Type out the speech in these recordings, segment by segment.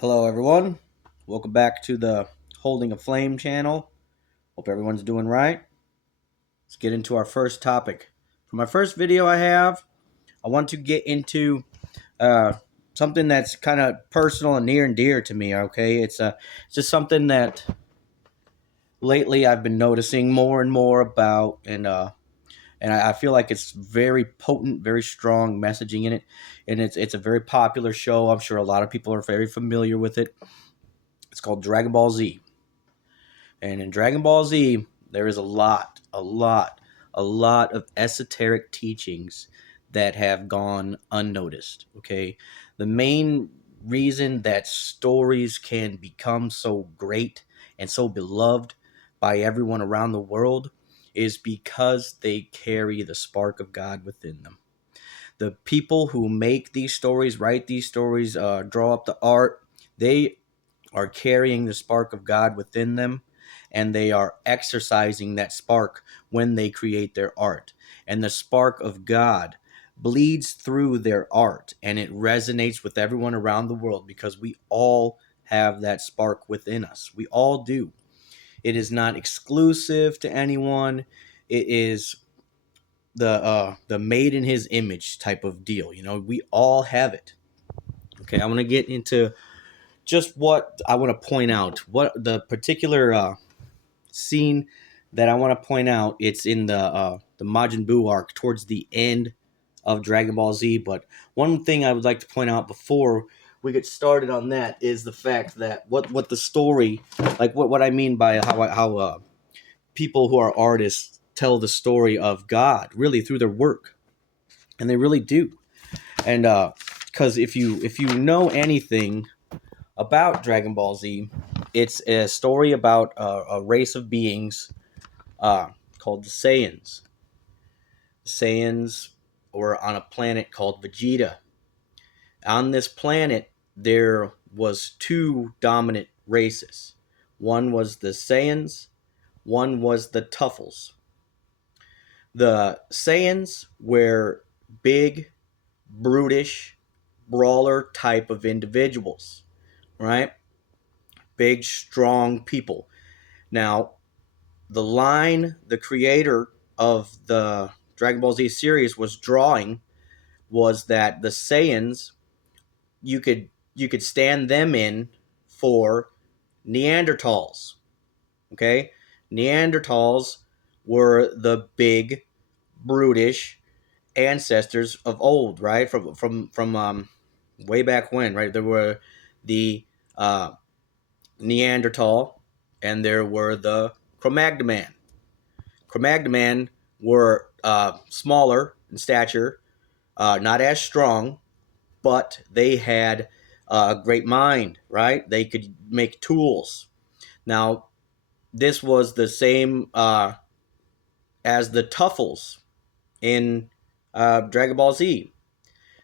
Hello, everyone. Welcome back to the Holding a Flame channel. Hope everyone's doing right. Let's get into our first topic. For my first video I want to get into uh, something that's kind of personal and near and dear to me. Okay, it's just something that lately I've been noticing more and more about, and I feel like it's very potent, very strong messaging in it, and it's a very popular show. I'm sure a lot of people are very familiar with it. It's called Dragon Ball Z. And in Dragon Ball Z, there is a lot of esoteric teachings that have gone unnoticed. Okay. The main reason that stories can become so great and so beloved by everyone around the world is because they carry the spark of God within them. The people who make these stories, write these stories, draw up the art, they are carrying the spark of God within them, and they are exercising that spark when they create their art. And the spark of God bleeds through their art, and it resonates with everyone around the world because we all have that spark within us. We all do. It is not exclusive to anyone. It is the made in his image type of deal. We all have it. Okay, I want to get into just what I want to point out. What the particular scene that I want to point out? It's in the Majin Buu arc towards the end of Dragon Ball Z. But one thing I would like to point out before we get started on that is the fact that what the story, like what I mean by how people who are artists tell the story of God really through their work, and they really do. And because if you know anything about Dragon Ball Z, it's a story about a race of beings called the Saiyans. The Saiyans were on a planet called Vegeta. On this planet, there was two dominant races. One was the Saiyans, one was the Tuffles. The Saiyans were big, brutish, brawler type of individuals, right? Big, strong people. Now, the line the creator of the Dragon Ball Z series was drawing was that the Saiyans, you could stand them in for Neanderthals. Okay? Neanderthals were the big brutish ancestors of old, right? From way back when, right? There were the Neanderthal, and there were the Cro-Magnon. Cro-Magnon were smaller in stature, not as strong, but they had a great mind, right? They could make tools. Now, this was the same as the Tuffles in Dragon Ball Z.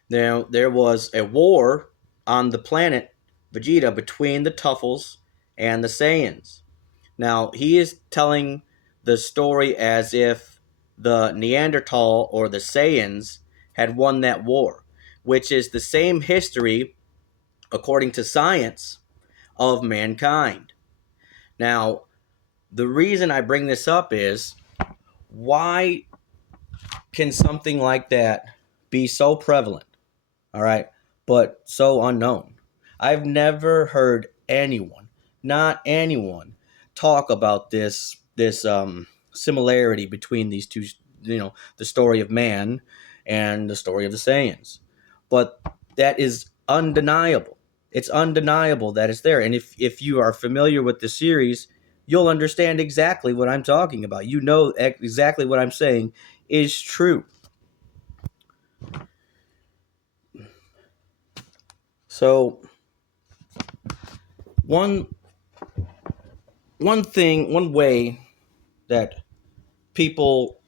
Now, there was a war on the planet Vegeta between the Tuffles and the Saiyans. Now, he is telling the story as if the Neanderthal or the Saiyans had won that war, which is the same history, according to science, of mankind. Now, the reason I bring this up is why can something like that be so prevalent, all right, but so unknown? I've never heard anyone, not anyone, talk about this similarity between these two, the story of man and the story of the Saiyans. But that is undeniable. It's undeniable that it's there. And if you are familiar with the series, you'll understand exactly what I'm talking about. You know exactly what I'm saying is true. So one one way that people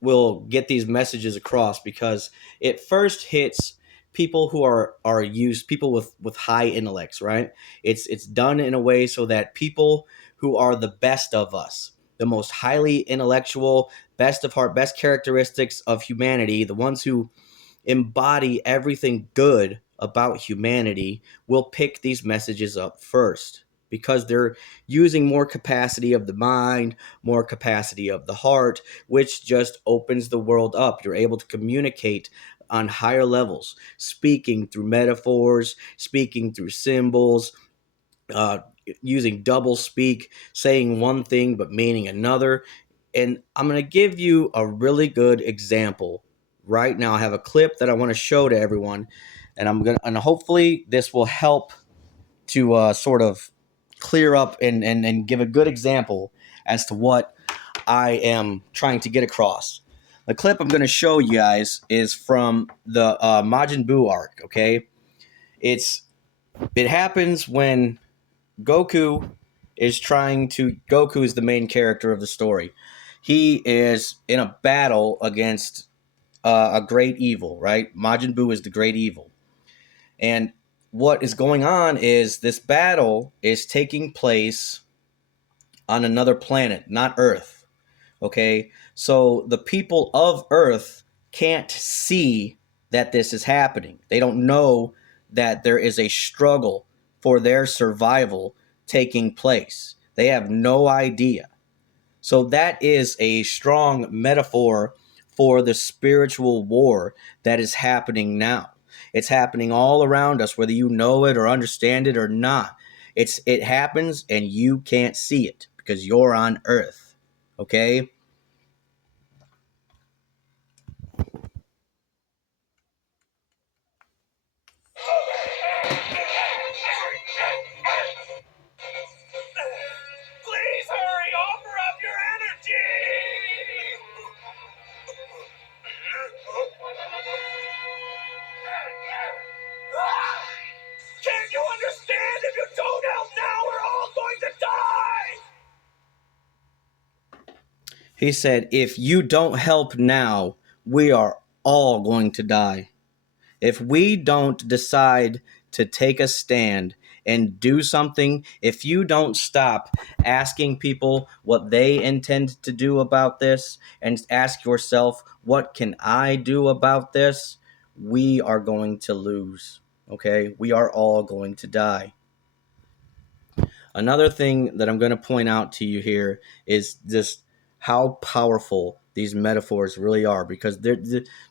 will get these messages across, because it first hits people who are used, people with high intellects, right? It's done in a way so that people who are the best of us, the most highly intellectual, best of heart, best characteristics of humanity, the ones who embody everything good about humanity will pick these messages up first because they're using more capacity of the mind, more capacity of the heart, which just opens the world up. You're able to communicate on higher levels, speaking through metaphors, speaking through symbols, uh, using double speak, saying one thing but meaning another. And I'm going to give you a really good example right now. I have a clip that I want to show to everyone, and and hopefully this will help to sort of clear up and give a good example as to what I am trying to get across. The clip I'm going to show you guys is from the Majin Buu arc. Okay, it happens when Goku Goku is the main character of the story. He is in a battle against a great evil, right? Majin Buu is the great evil. And what is going on is this battle is taking place on another planet, not Earth. Okay? So the people of Earth can't see that this is happening. They don't know that there is a struggle for their survival taking place. They have no idea. So that is a strong metaphor for the spiritual war that is happening now. It's happening all around us, whether you know it or understand it or not. It happens and you can't see it because you're on Earth. Okay? Please hurry, offer up your energy! Can't you understand? If you don't help now, we're all going to die! He said, if you don't help now, we are all going to die. If we don't decide to take a stand and do something, if you don't stop asking people what they intend to do about this and ask yourself, what can I do about this? We are going to lose. Okay? We are all going to die. Another thing that I'm going to point out to you here is just how powerful these metaphors really are because they're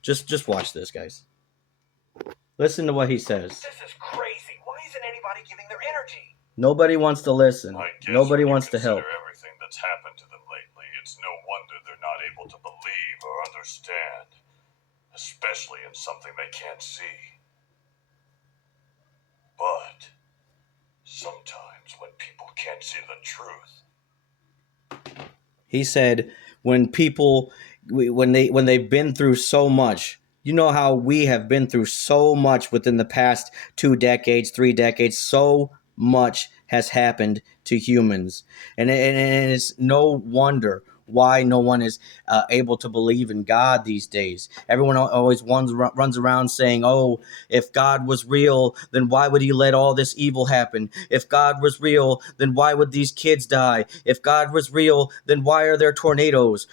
just watch this, guys. Listen to what he says. This is crazy. Why isn't anybody giving their energy? Nobody wants to listen. Nobody wants to help. Everything that's happened to them lately, it's no wonder they're not able to believe or understand, especially in something they can't see. But sometimes when people can't see the truth, he said, when they've been through so much. You know how we have been through so much within the past 2 decades, 3 decades. So much has happened to humans. And it's no wonder why no one is able to believe in God these days. Everyone always runs around saying, oh, if God was real, then why would he let all this evil happen? If God was real, then why would these kids die? If God was real, then why are there tornadoes?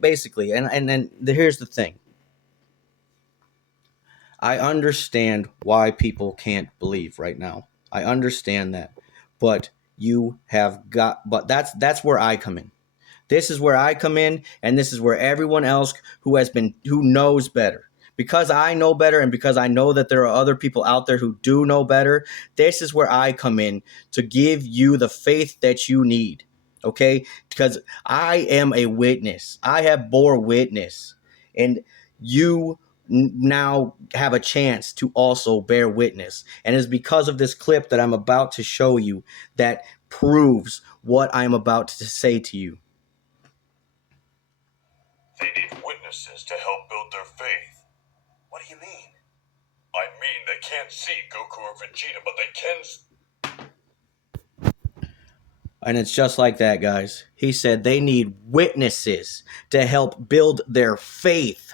Basically, and here's the thing. I understand why people can't believe right now. I understand that. But that's where I come in. This is where I come in, and this is where everyone else who knows better. Because I know better and because I know that there are other people out there who do know better, this is where I come in to give you the faith that you need. Okay? Because I am a witness. I have bore witness. And you now have a chance to also bear witness. And it's because of this clip that I'm about to show you that proves what I'm about to say to you. they need witnesses to help build their faith. What do you mean? I mean, they can't see Goku or Vegeta, but they can. And it's just like that, guys. He said they need witnesses to help build their faith.